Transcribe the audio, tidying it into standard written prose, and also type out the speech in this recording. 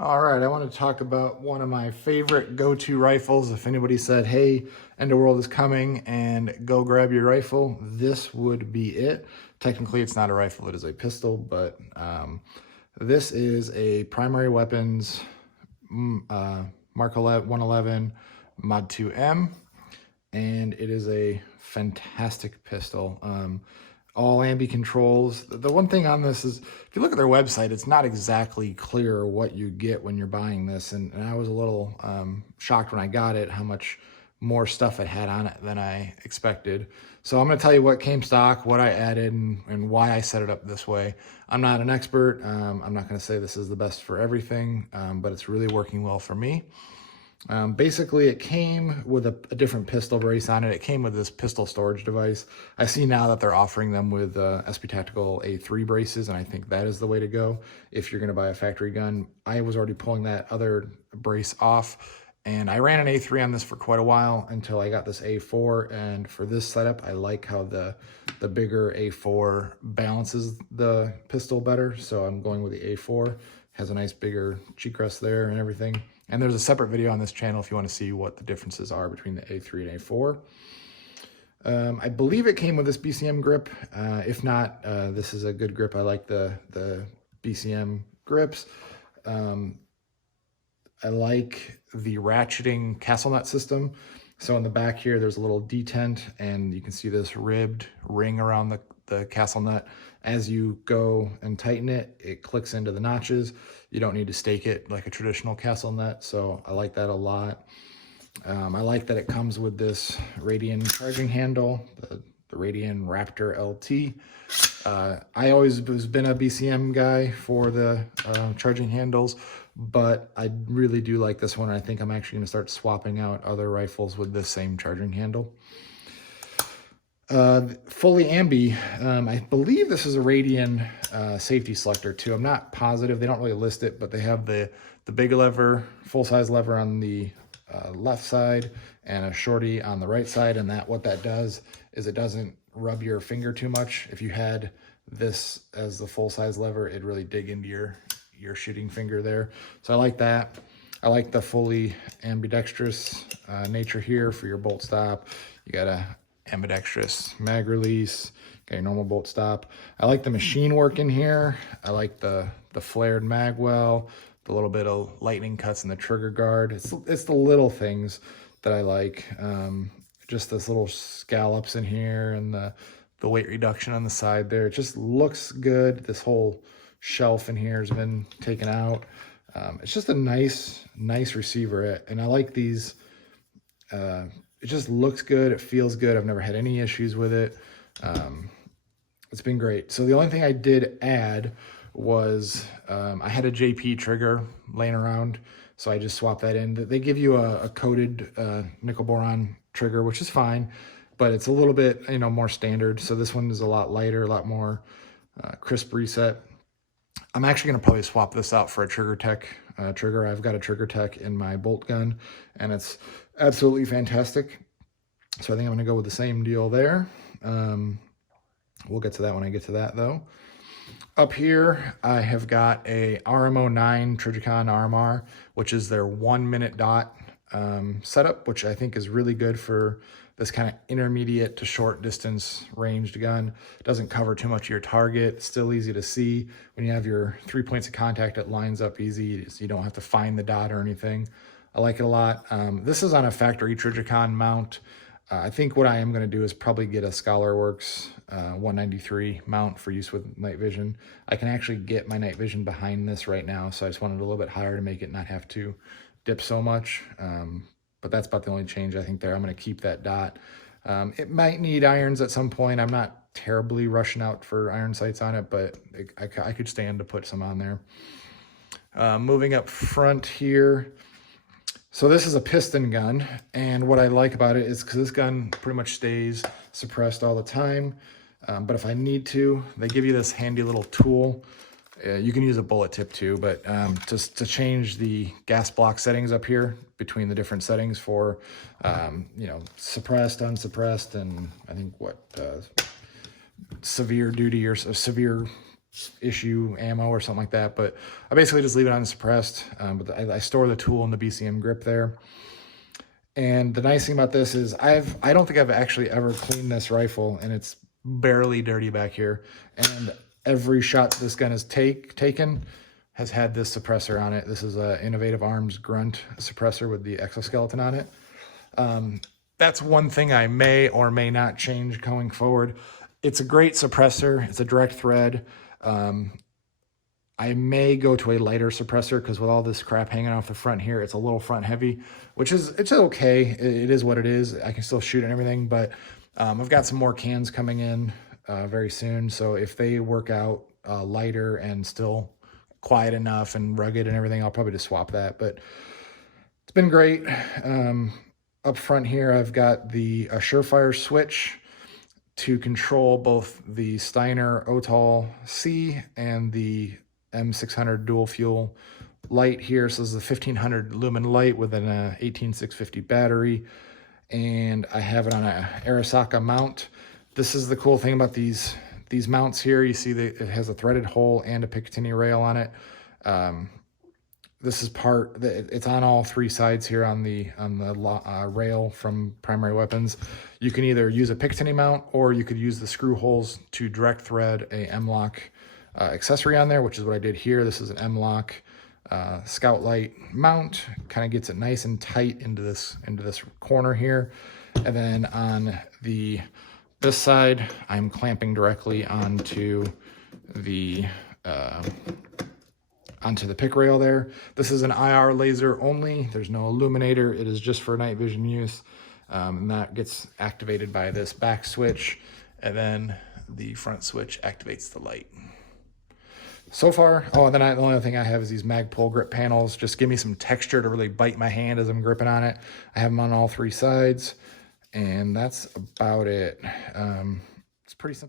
All right, I want to talk about one of my favorite go-to rifles. If anybody said, hey, End of World is coming and go grab your rifle, this would be it. Technically, it's not a rifle, it is a pistol, but this is a primary weapons Mark 111 Mod 2M, and it is a fantastic pistol. All ambi controls. The one thing on this is, if you look at their website, it's not exactly clear what you get when you're buying this. And I was a little shocked when I got it, how much more stuff it had on it than I expected. So I'm going to tell you what came stock, what I added, and why I set it up this way. I'm not an expert. I'm not going to say this is the best for everything, but it's really working well for me. Basically, it came with a different pistol brace on it. It came with this pistol storage device. I see now that they're offering them with SP Tactical A3 braces, and I think that is the way to go if you're going to buy a factory gun. I was already pulling that other brace off, and I ran an A3 on this for quite a while until I got this A4, and for this setup, I like how the bigger A4 balances the pistol better, so I'm going with the A4. Has a nice bigger cheek rest there and everything. And there's a separate video on this channel if you want to see what the differences are between the A3 and A4. I believe it came with this BCM grip. If not, this is a good grip. I like the BCM grips. I like the ratcheting castle nut system. So in the back here, there's a little detent, and you can see this ribbed ring around the castle nut. As you go and tighten it, it clicks into the notches. You don't need to stake it like a traditional castle nut, so I like that a lot. I like that it comes with this Radian charging handle, the Radian Raptor LT. I always been a BCM guy for the charging handles, but I really do like this one. I think I'm actually going to start swapping out other rifles with this same charging handle. Fully ambi, I believe this is a Radian safety selector too. I'm not positive. They don't really list it, but they have the big lever, full-size lever on the left side and a shorty on the right side. And what that does is it doesn't rub your finger too much. If you had this as the full-size lever, it'd really dig into your shooting finger there. So I like that. I like the fully ambidextrous nature here for your bolt stop. You got a ambidextrous mag release, got your normal bolt stop. I like the machine work in here. I like the flared mag well, the little bit of lightning cuts in the trigger guard. It's the little things that I like. Just this little scallops in here and the weight reduction on the side there. It just looks good. This whole shelf in here has been taken out. It's just a nice receiver, and I like these. It just looks good. It feels good. I've never had any issues with it. It's been great. So the only thing I did add was I had a JP trigger laying around, so I just swapped that in. They give you a coated nickel boron trigger, which is fine, but it's a little bit more standard. So this one is a lot lighter, a lot more crisp reset. I'm actually going to probably swap this out for a Trigger Tech trigger. I've got a Trigger Tech in my bolt gun, and it's absolutely fantastic. So I think I'm going to go with the same deal there. We'll get to that when I get to that, though. Up here, I have got a RMO9 Trijicon RMR, which is their 1 minute dot setup, which I think is really good for this kind of intermediate to short distance ranged gun. It doesn't cover too much of your target. It's still easy to see. When you have your 3 points of contact, it lines up easy, so you don't have to find the dot or anything. I like it a lot. This is on a factory Trijicon mount. I think what I am going to do is probably get a ScholarWorks 193 mount for use with night vision. I can actually get my night vision behind this right now, so I just wanted a little bit higher to make it not have to dip so much. But that's about the only change I think there. I'm going to keep that dot. It might need irons at some point. I'm not terribly rushing out for iron sights on it, but I could stand to put some on there. Moving up front here. So this is a piston gun, and what I like about it is because this gun pretty much stays suppressed all the time. But if I need to, they give you this handy little tool. You can use a bullet tip too, but just to change the gas block settings up here between the different settings for, suppressed, unsuppressed, and I think severe duty or severe issue ammo or something like that. But I basically just leave it unsuppressed. But I store the tool in the BCM grip there. And the nice thing about this is I don't think I've actually ever cleaned this rifle, and it's barely dirty back here. And every shot this gun has taken has had this suppressor on it. This is a Innovative Arms Grunt suppressor with the exoskeleton on it. That's one thing I may or may not change going forward. It's a great suppressor. It's a direct thread. I may go to a lighter suppressor because with all this crap hanging off the front here, it's a little front heavy, which is, it's okay. It is what it is. I can still shoot and everything, but I've got some more cans coming in very soon. So if they work out lighter and still quiet enough and rugged and everything, I'll probably just swap that. But it's been great. Up front here, I've got the Surefire switch to control both the Steiner OTOL C and the M600 dual fuel light here. So this is a 1500 lumen light with an 18650 battery, and I have it on a Arasaka mount. This is the cool thing about these mounts here. You see that it has a threaded hole and a Picatinny rail on it. This is it's on all three sides here on the rail from Primary Weapons. You can either use a Picatinny mount, or you could use the screw holes to direct thread a M-LOK accessory on there, which is what I did here. This is an M-LOK Scout Light mount. Kind of gets it nice and tight into this corner here. And then on this side, I'm clamping directly onto the pick rail there. This is an IR laser only. There's no illuminator. It is just for night vision use. And that gets activated by this back switch, and then the front switch activates the light. So far, the only other thing I have is these Magpul grip panels. Just give me some texture to really bite my hand as I'm gripping on it. I have them on all three sides, and that's about it. It's pretty simple.